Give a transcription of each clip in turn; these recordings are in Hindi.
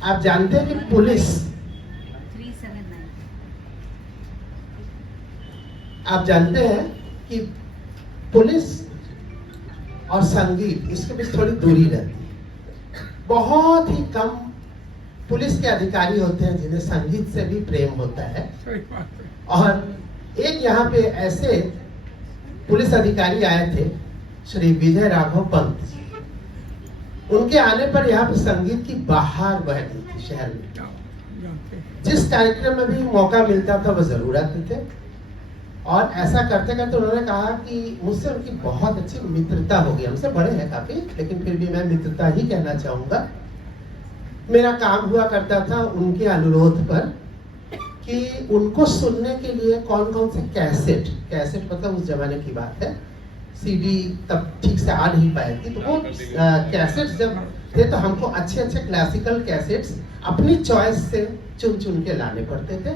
आप जानते हैं कि पुलिस, 379 आप जानते हैं कि पुलिस और संगीत इसके बीच थोड़ी दूरी रहती है। बहुत ही कम पुलिस के अधिकारी होते हैं जिन्हें संगीत से भी प्रेम होता है। और एक यहाँ पे ऐसे पुलिस अधिकारी आए थे, श्री विजय राघव पंत जी। उनके आने पर यहाँ पे संगीत की बहार बह गई थी शहर में। जिस कार्यक्रम में भी मौका मिलता था वो जरूर आते थे। और ऐसा करते करते उन्होंने कहा कि मुझसे उनकी बहुत अच्छी मित्रता हो गई। हमसे बड़े हैं काफी, लेकिन फिर भी मैं मित्रता ही कहना चाहूंगा। मेरा काम हुआ करता था उनके अनुरोध पर कि उनको सुनने के लिए कौन कौन से कैसेट मतलब उस जमाने की बात है, सीडी तब ठीक से आ नहीं पाए थी, तो वो कैसेट्स जब थे तो हमको अच्छे अच्छे क्लासिकल कैसेट्स अपनी चॉइस से चुन चुन के लाने पड़ते थे।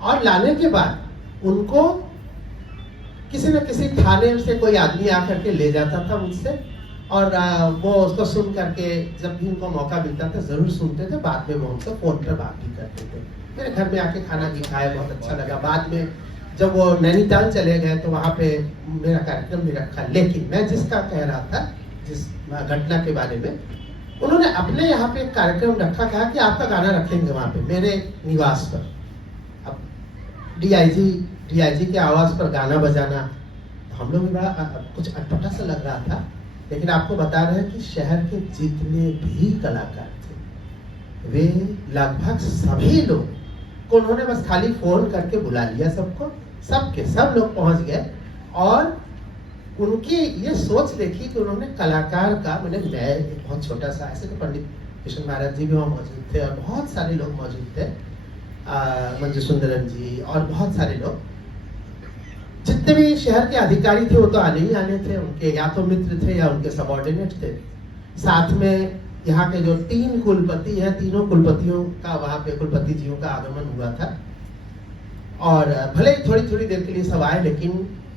और लाने के बाद उनको किसी न किसी थाने से कोई आदमी आकर के ले जाता था मुझसे, और वो उसको सुन करके जब भी उनको मौका मिलता था जरूर सुनते थे। बाद में वो हमसे फोन पर बात भी करते थे। मेरे घर में आके खाना भी खाए, बहुत अच्छा लगा। बाद में जब वो नैनीताल चले गए तो वहाँ पे मेरा कार्यक्रम भी रखा। लेकिन मैं जिसका कह रहा था, जिस घटना के बारे में, उन्होंने अपने यहाँ पे एक कार्यक्रम रखा, कहा कि आपका गाना रखेंगे वहाँ पे मेरे निवास पर। अब डीआईजी के आवाज पर गाना बजाना, हम लोग भी बड़ा कुछ अटपटा सा लग रहा था। लेकिन आपको बता रहे हैं कि शहर के जितने भी कलाकार थे, वे लगभग सभी लोग को उन्होंने बस खाली फोन करके बुला लिया सबको, सब लोग पहुंच गए। और उनकी ये सोच देखी कि उन्होंने कलाकार का, मैंने मैं एक बहुत छोटा सा, ऐसे तो पंडित कृष्ण महाराज जी भी वहाँ मौजूद थे और बहुत सारे लोग मौजूद थे, मंजू सुंदरम जी और बहुत सारे लोग, जितने भी शहर के अधिकारी थे वो तो आने ही आने थे। उनके या तो मित्र थे या उनके सबॉर्डिनेट थे। साथ में यहाँ के जो 3 कुलपति हैं, तीनों कुलपतियों का वहाँ पे कुलपति जियों का आगमन हुआ था। और भले ही थोड़ी थोड़ी देर के लिए सब आए, लेकिन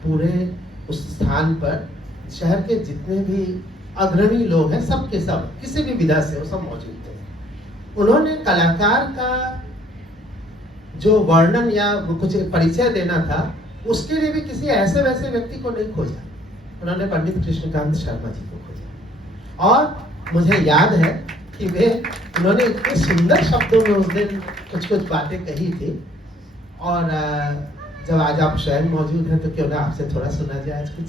पूरे उस स्थान पर शहर के जितने भी अग्रणी लोग हैं, सब के सब किसी भी विधा से वो सब मौजूद थे। उन्होंने कलाकार का जो वर्णन या कुछ परिचय देना था, उसके लिए भी किसी ऐसे वैसे व्यक्ति को नहीं खोजा। उन्होंने पंडित कृष्णकांत शर्मा जी को खोजा। और मुझे याद है कि उन्होंने इतने सुंदर शब्दों में उस दिन कुछ कुछ बातें कही थी। और जब आज आप स्वयं मौजूद हैं तो क्यों ना आपसे थोड़ा सुना जाए आज कुछ।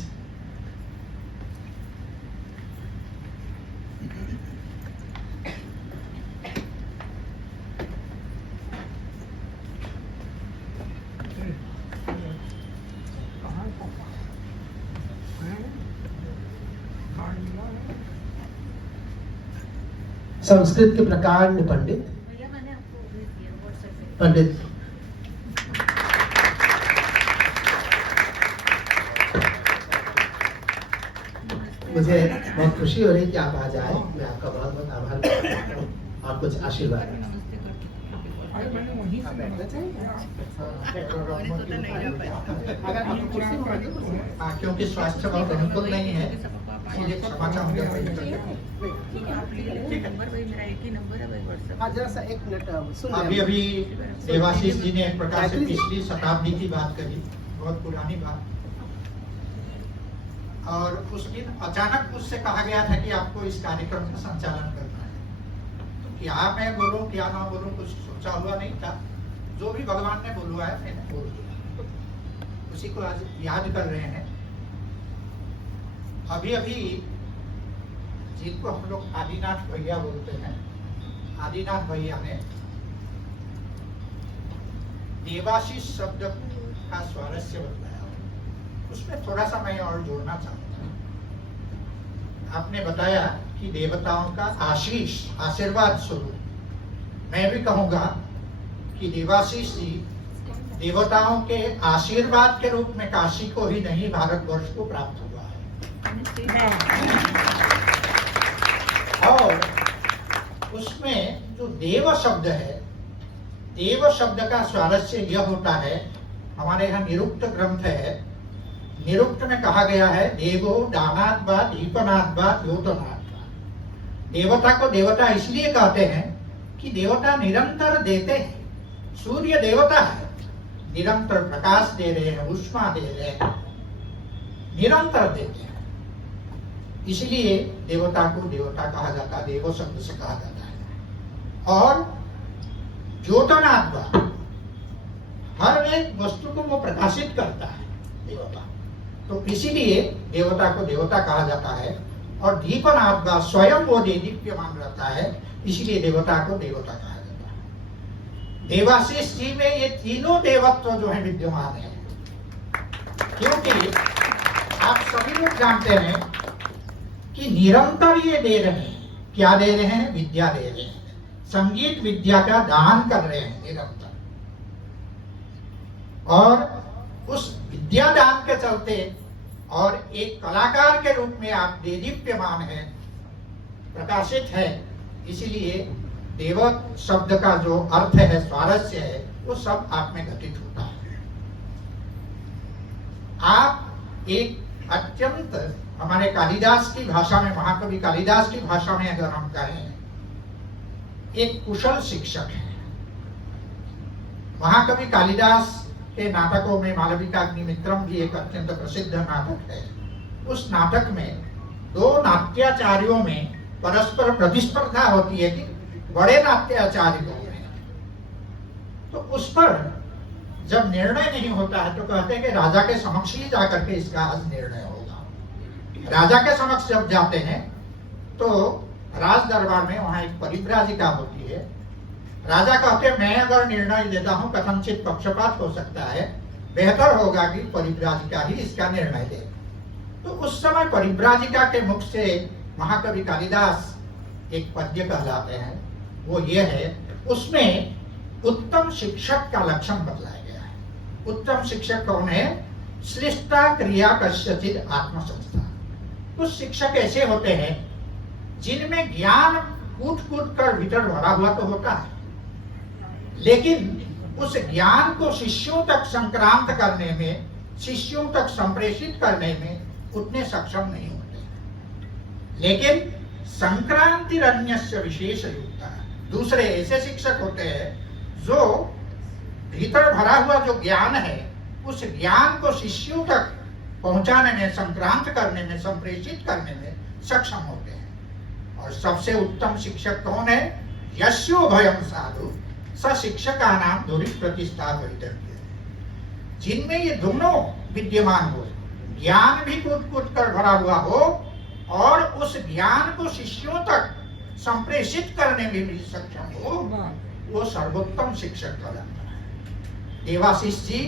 संस्कृत के प्रकांड पंडित भैया मैंने आपको भेज दिया व्हाट्सएप पे। पंडित मुझे बहुत खुशी हो रही है कि आप आज आए। मैं आपका बहुत बहुत आभार करता हूँ और कुछ आशीर्वाद। नमस्ते क्योंकि स्वास्थ्य बहुत अनुकूल नहीं है, इसलिए क्षमा चाहूंगा। नंबर वही मेरा एक ही नंबर है, वही व्हाट्सएप। हाँ, जरा सा 1 मिनट सुन अभी अभी देवाशीष जी ने एक प्रकार से पिछली शताब्दी की बात करी, बहुत पुरानी बात। और उस दिन अचानक मुझसे कहा गया था कि आपको इस कार्यक्रम का संचालन करना है। तो क्या मैं बोलूं क्या ना बोलूं, कुछ सोचा हुआ नहीं था। जो भी भगवान ने बोलवाया मैंने बोल दिया, उसी को आज याद कर रहे हैं। अभी अभी जिनको हम लोग आदिनाथ भैया बोलते हैं, आदिनाथ भैया ने देवाशीष शब्द का स्वारस्य बताया। उसमें थोड़ा सा मैं और जोड़ना चाहता हूँ। आपने बताया कि देवताओं का आशीष, आशीर्वाद स्वरूप। मैं भी कहूंगा कि देवाशीष जी देवताओं के आशीर्वाद के रूप में काशी को ही नहीं, भारतवर्ष को प्राप्त हुआ है। और उसमें जो देव शब्द है, देव शब्द का स्वारस्य यह होता है, हमारे यहाँ निरुक्त ग्रंथ है, निरुक्त में कहा गया है देवो दानात् वा दीपनात् वा द्योतनात् वा। देवता को देवता इसलिए कहते हैं कि कि देवता निरंतर देते हैं। सूर्य देवता है, निरंतर प्रकाश दे रहे हैं, उष्मा दे रहे हैं, निरंतर देते हैं। इसलिए देवता को देवता कहा जाता है, देवो शब्द से कहा जाता है। और ज्योतनात्मा, हर एक वस्तु को वो प्रकाशित करता है देवता, तो इसीलिए देवता को देवता कहा जाता है। और दीपनात्मा, स्वयं वो दीप्यमान रहता है, इसलिए देवता को देवता कहा जाता है। देवाशीष जी में ये तीनों देवत्व जो है विद्यमान है, क्योंकि आप सभी लोग जानते हैं कि निरंतर ये दे रहे हैं। क्या दे रहे हैं? विद्या दे रहे हैं, संगीत विद्या का दान कर रहे हैं निरंतर। और उस विद्या दान के चलते और एक कलाकार के रूप में आप देदीप्यमान है, प्रकाशित है, इसीलिए देवत शब्द का जो अर्थ है, स्वारस्य है, वो सब आप में घटित होता है। आप एक अत्यंत, हमारे कालिदास की भाषा में, महाकवि कालिदास की भाषा में अगर हम कहें, एक कुशल शिक्षक है। महाकवि कालिदास के नाटकों में मालविकाग्निमित्रम भी एक अत्यंत प्रसिद्ध नाटक है। उस नाटक में दो नाट्याचार्यों में परस्पर प्रतिस्पर्धा होती है कि बड़े नाट्याचार्य कौन है। तो उस पर जब निर्णय नहीं होता है तो कहते हैं कि राजा के समक्ष ही जाकर के इसका आज निर्णय होगा। राजा के समक्ष जब जाते हैं तो राज दरबार में वहां एक परिव्राजिका होती है। राजा कहते हैं, मैं अगर निर्णय लेता हूं कथनचित पक्षपात हो सकता है, बेहतर होगा कि परिव्राजिका ही इसका निर्णय दे। तो उस समय परिव्राजिका के मुख से महाकवि कालिदास एक पद्य कहलाते हैं, वो ये है, उसमें उत्तम शिक्षक का लक्षण बतलाया गया है। उत्तम शिक्षक कौन है? सृष्टा क्रिया कस्यचित् आत्मसंस्था। कुछ शिक्षक ऐसे होते हैं जिनमें ज्ञान कूट कूट कर भीतर भरा हुआ तो होता है, लेकिन उस ज्ञान को शिष्यों तक संक्रांत करने में, शिष्यों तक संप्रेषित करने में उतने सक्षम नहीं होते। लेकिन संक्रांति अन्यस्य विशेष युक्ता, दूसरे ऐसे शिक्षक होते हैं जो भीतर भरा हुआ जो ज्ञान है, उस ज्ञान को शिष्यों तक पहुंचाने में, संक्रांत करने में, संप्रेषित करने में सक्षम होते हैं। और सबसे उत्तम शिक्षक कौन है? यस्यो भयम साधु स शिक्षका नाम धुरी प्रतिष्ठा भवितव्य। जिनमें ये दोनों विद्यमान हो, ज्ञान भी कूट कूट कर भरा हुआ हो और उस ज्ञान को शिष्यों तक संप्रेषित करने में भी सक्षम हो, वो सर्वोत्तम शिक्षक कहलाता है। देवाशीष जी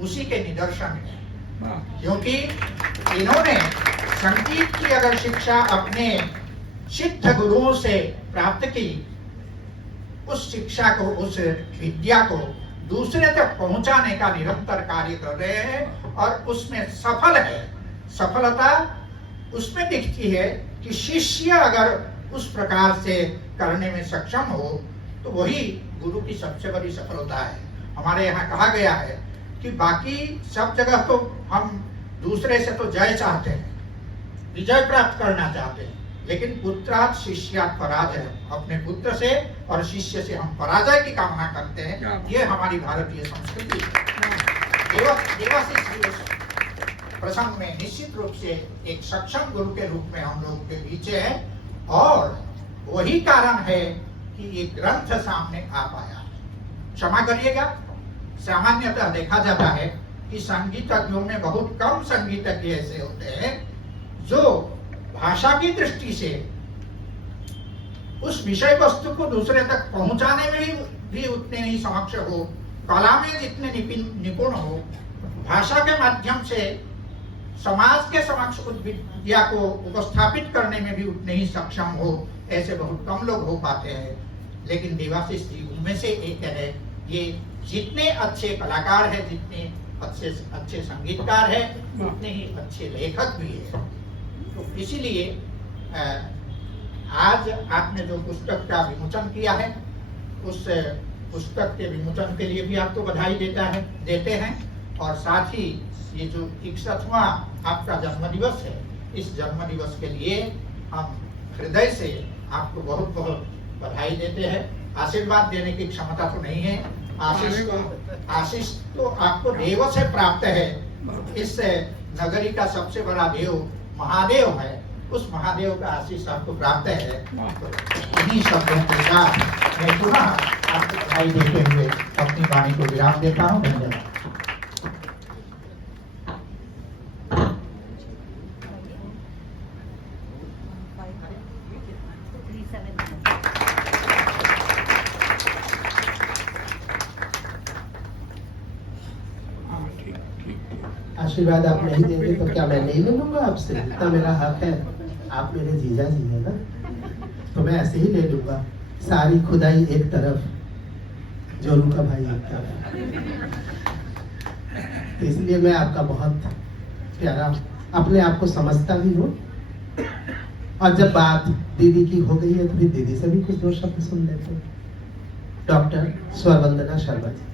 उसी के निदर्शन है, क्योंकि इन्होंने संगीत की अगर शिक्षा अपने सिद्ध गुरुओं से प्राप्त की, उस शिक्षा को, उस विद्या को दूसरे तक पहुंचाने का निरंतर कार्य कर रहे हैं और उसमें सफल है। सफलता उसमें दिखती है कि शिष्य अगर उस प्रकार से करने में सक्षम हो तो वही गुरु की सबसे बड़ी सफलता है। हमारे यहाँ कहा गया है कि बाकी सब जगह तो हम दूसरे से तो जय चाहते हैं, विजय प्राप्त करना चाहते हैं, लेकिन पुत्रात् शिष्यात् पराजय, अपने पुत्र से और शिष्य से हम पराजय की कामना करते हैं। ये हमारी भारतीय संस्कृति है। देवाशीष जी प्रसंग में निश्चित रूप से एक सक्षम गुरु के रूप में हम लोगों के बीच है और वही कारण है कि ये ग्रंथ सामने आ पाया। क्षमा करिएगा, सामान्यतः देखा जाता है कि संगीतज्ञों में बहुत कम संगीतज्ञ ऐसे होते हैं जो भाषा की दृष्टि से उस विषय वस्तु को दूसरे तक पहुंचाने में भी उतने ही समक्ष हो, कला में जितने निपुण हो, भाषा के माध्यम से समाज के समक्ष उस विद्या को उपस्थापित करने में भी उतने ही सक्षम हो, ऐसे बहुत कम लोग हो पाते हैं। लेकिन देवाशीष जी उनमें से एक है। ये जितने अच्छे कलाकार हैं, जितने अच्छे संगीतकार हैं, उतने ही अच्छे लेखक भी हैं। तो इसीलिए आज आपने जो पुस्तक का विमोचन किया है, उस पुस्तक के विमोचन के लिए भी आपको बधाई देते हैं और साथ ही ये जो 61वां आपका जन्मदिवस है, इस जन्मदिवस के लिए हम हृदय से आपको बहुत बहुत बधाई देते हैं आशीर्वाद देने की क्षमता तो नहीं है। आशीष तो आपको देव से प्राप्त है। इस नगरी का सबसे बड़ा देव महादेव है, उस महादेव का आशीष आपको प्राप्त है। इन्हीं शब्दों के साथ मैं पुनः आपको बधाई देते हुए अपनी वाणी को विराम देता हूँ। धन्यवाद। आशीर्वाद आप नहीं देंगे तो क्या मैं नहीं ले लूंगा आपसे? इतना मेरा हक है, आप मेरे जीजा जी है ना, तो मैं ऐसे ही ले लूंगा। सारी खुदाई एक तरफ, जोरू का भाई एक तरफ। तो इसलिए मैं आपका बहुत प्यारा अपने आप को समझता भी हूँ। और जब बात दीदी की हो गई है तो फिर दीदी से भी कुछ दो शब्द सुन लेते हैं। डॉक्टर स्वर वंदना शर्मा जी।